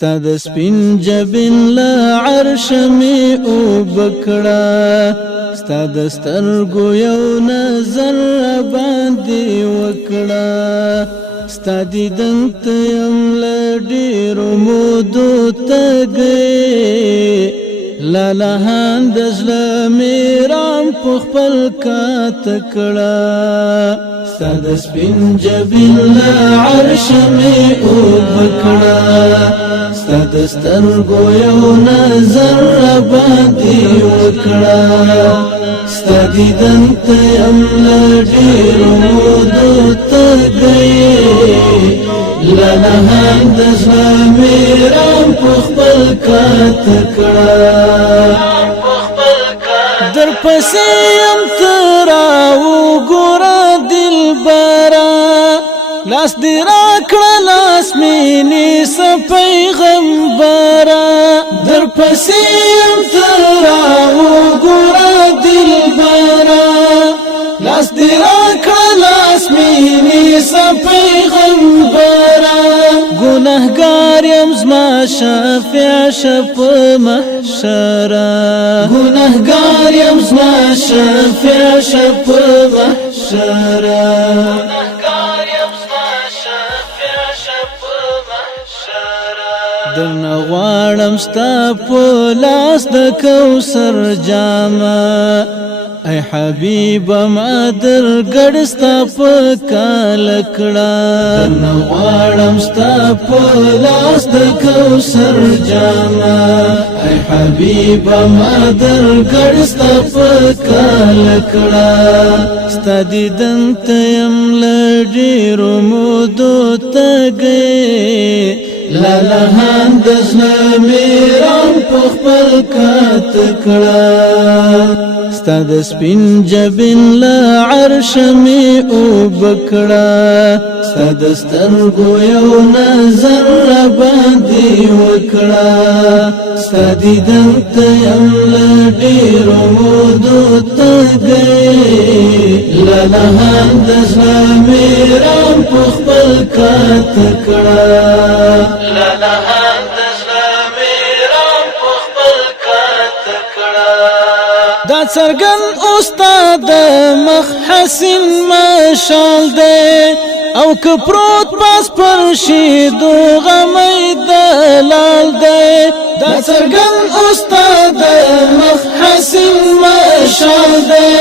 ستا د سپین جبین له عرش می وبکړه ستا د سترګو یو نظر باندې وکړه ستا دیدن ته یم له ډېرو مودو تږی لالهان د زړه مې رام په خپل کاته کړه ستا د سپین جبین له عرش مې وبکړه ستا د سترګو یو نظر باندې وکړه ستا دیدن ته یم له ډېرو مودو تږی لالهان د زړه مې رام په خپل کاته کړه در پسې یم ته راوګوره دلبره لاس دې راکړه لاس مینې څه پیغمبره در پسې یم ته راوګوره دلبره لاس دې راکړه لاس مینې څه پیغمبره گناهګار یم زما شفیع شپ محشره گناهګار یم زما شفیع شپ محشره درنه غواړم ستا په لاس د کوثر جامه ای حبیبه ما درګډ ستا په کاله کړه درنه غواړم ستا په لاس د کوثر جامه ای حبیبه ما درګډ ستا په کاله کړه ستا دیدن ته یم له ډېرو مودو تږی لالهان د زړه مې رام په خپل کاته کړه ستا د سپین جبین له عرش مې وبکړه ستا د سترګو یو نظر باندې وکړه ستا دیدن ته یم له ډېرو مودو تږی لالهان د زړه مې رام په خپل کاته کړه لالهان د زړه مې رام په خپل کاته کړه دا څرګند استاد مخ حسین مشال دی او که پروت پاس پر شیدو غمی دلال دی دا څرګند استاد مخ حسین مشال دی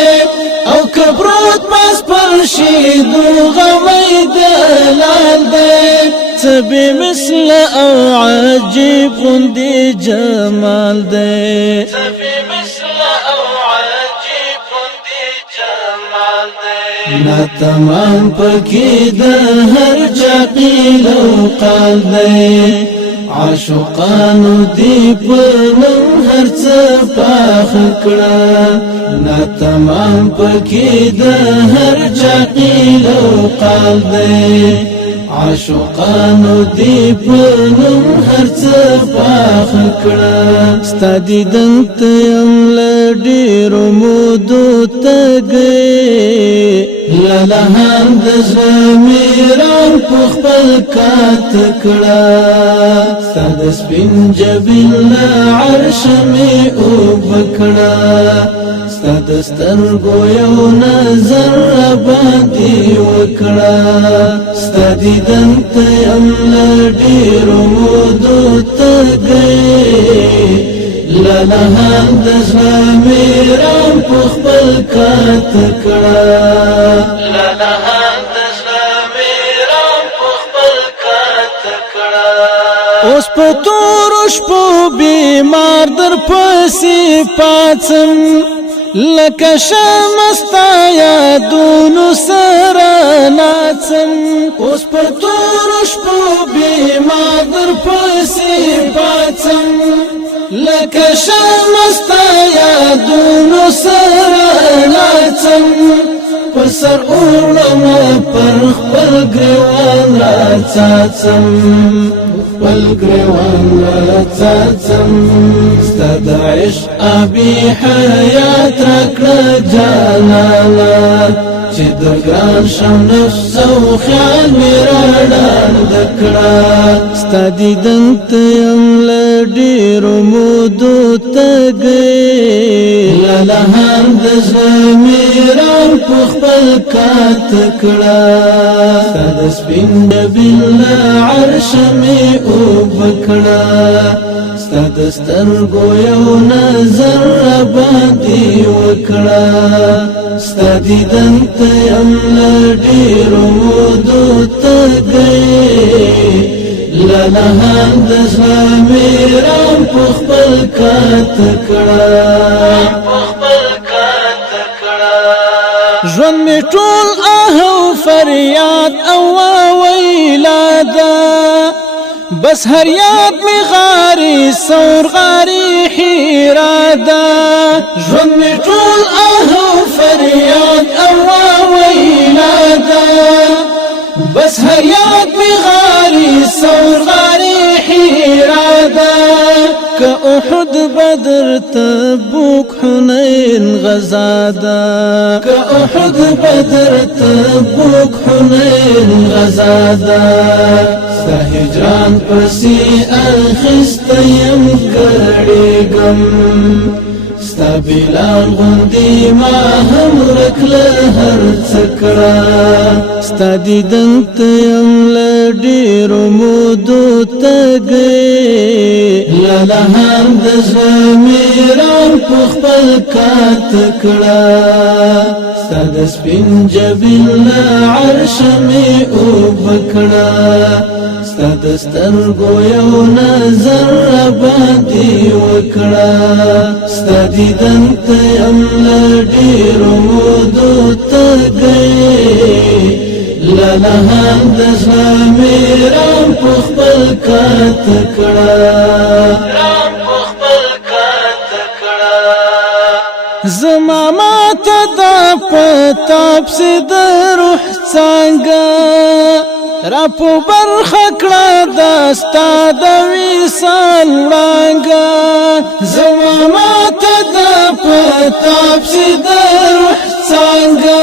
او که پروت پاس پر شیدو غمی دلال دی بے مثل او عجیب غندی جمال دے بے مثل او عجیب غندی جمال دے نا تمام پکی دا ہر جاقیل و قال دے عاشقانو دی پنم ہر چپاخ کڑا نا تمام پکی دا ہر جاقیل و قال دے عاشقانو دی پنم هر څه پاخ کړه ستا دیدن ته یم له ډېرو مودو تږی لالهان د زړه مې رام په خپل کاته کړه ستا د سپین جبین له عرش مې وبکړه ستا د سترګو یو نظر باندې وکړه ستا دیدن ته یم له ډېرو مودو تږی لالهان د زړه مې رام په خپل کاته کړه لالهان د زړه مې رام په خپل کاته کړه اوس په تورو شپو بیمار در پسې پاڅم لکه شمع ستا یادونو سره ناڅم اوس په تورو شپو بیمار در پسې پاڅم لکه شمع ستا یادونو سره ناڅم په سر اوړم پر خپل ګریوان راڅاڅم خپل ګریوان راڅاڅم ستا د عشق آبي حیات راکړه جانانه چې د ګران شم نفس او خیال مې راډاند کړه ستا دیدن ته یم له ډېرو مودو تږی لالهان د زړه مې را په خپل کات کړه ستا د سپین جبین له عرشه مې اوبه کړه ستا د سترګو یو نظر راباندې وکړه ستا دیدن ته یم له ډېرو مودو تږی لالهان د زړه مې را په خپل کات کړه ژوند مې ټول آه فریاد او ویلا ده بس هر یاد مې غاري سور غاري حیرا ده ژوند مې ټول آه فریاد او ویلا ده بس هر یاد مې غاري سور غاري حیرا ده که احد بدر تبوک حنین غزا ده که احد بدر تبوک حنین غزا ده ستا هجران پسی اخسته یم کړی غم ستا بلال غوندې ما هم ورک له هر څه کړه ستا دیدن ته یم له ډېرو مودو تږی لالهان د زړه مې را په خپل کات کړه ستا د سپین جبین له عرشه مې اوبه کړه ستا د سترګو یو نظر راباندې وکړه ستا دیدن ته یم له ډېرو مودو تږی لالهان د زړه مې را په خپل کات کړه زما ماته دا پتا پسې د روح څانګه را په برخه کړه دا ستا د وصال وړانګه زما ماته دا پتا پسې د روح څانګه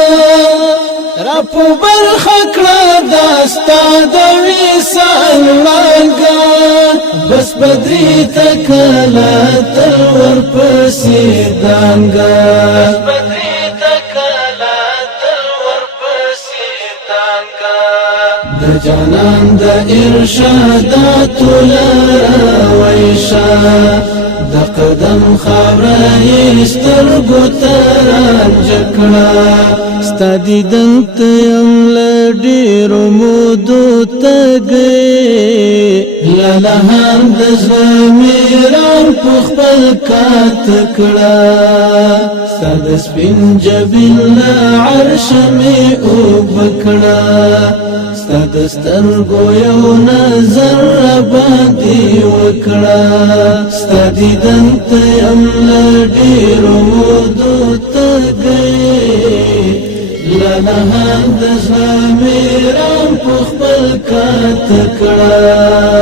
را په برخه کړه دا ستا د وصال وړانګه بس بدري تکلا تر ورپسې دانګه د جانان د ارشاداتو لرویشه د قدم خاوره یې سترګو ته رانجه کړه ستا دیدن ته یم له ډېرو مودو تږی لالهان د زړه مې را په خپل کات کړه ستا د سپین جبین له عرشه مې اوبه کړه ستا د سترګو یو نظر راباندې وکړه ستا دیدن ته یم له ډېرو مودو تږی لالهان د زړه مې را په خپل کات کړه